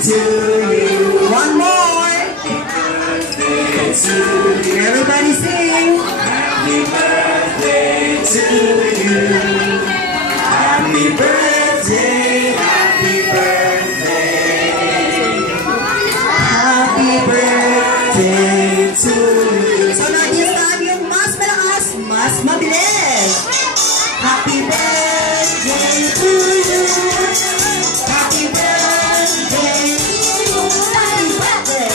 to you. One more. Everybody sing. Happy birthday to you. Happy birthday, happy birthday. Happy birthday to you. So nag-istaan yung mas malakas, mas mabilis. Happy birthday to you. Happy birthday to you. Happy birthday.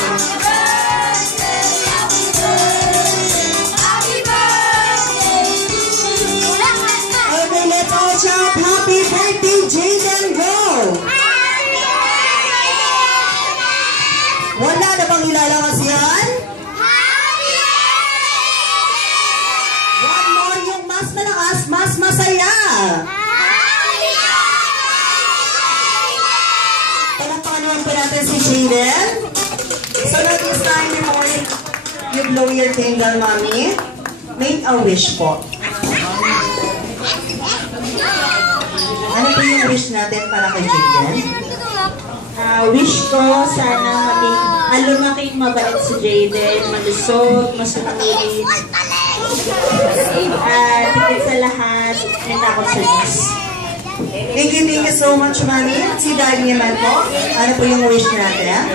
Okay, let's all shout happy birthday, Jaden, go! Wala na bang ilalakas yan? One more, yung mas malakas, mas masaya. Palakpakan naman po natin si Jaden. So, this time before you blow your candle, mommy, make a wish po. Ano po yung wish natin para kay Jaden? Wish ko sana lumaking mabait si Jaden, malusog, masunurin, tigil sa lahat, may takot sa Diyos. Thank you so much, Mami. Si Daddy naman po, ano po yung wish natin?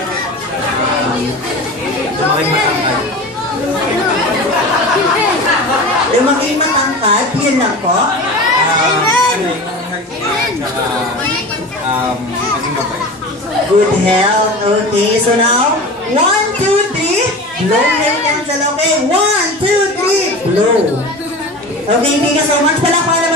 Lumaking matangkad, yun lang po. Good health. Okay, so now, 1, 2, 3, blow your candle. Okay, 1, 2, 3, blow. Okay, thank you so much. Palakpakan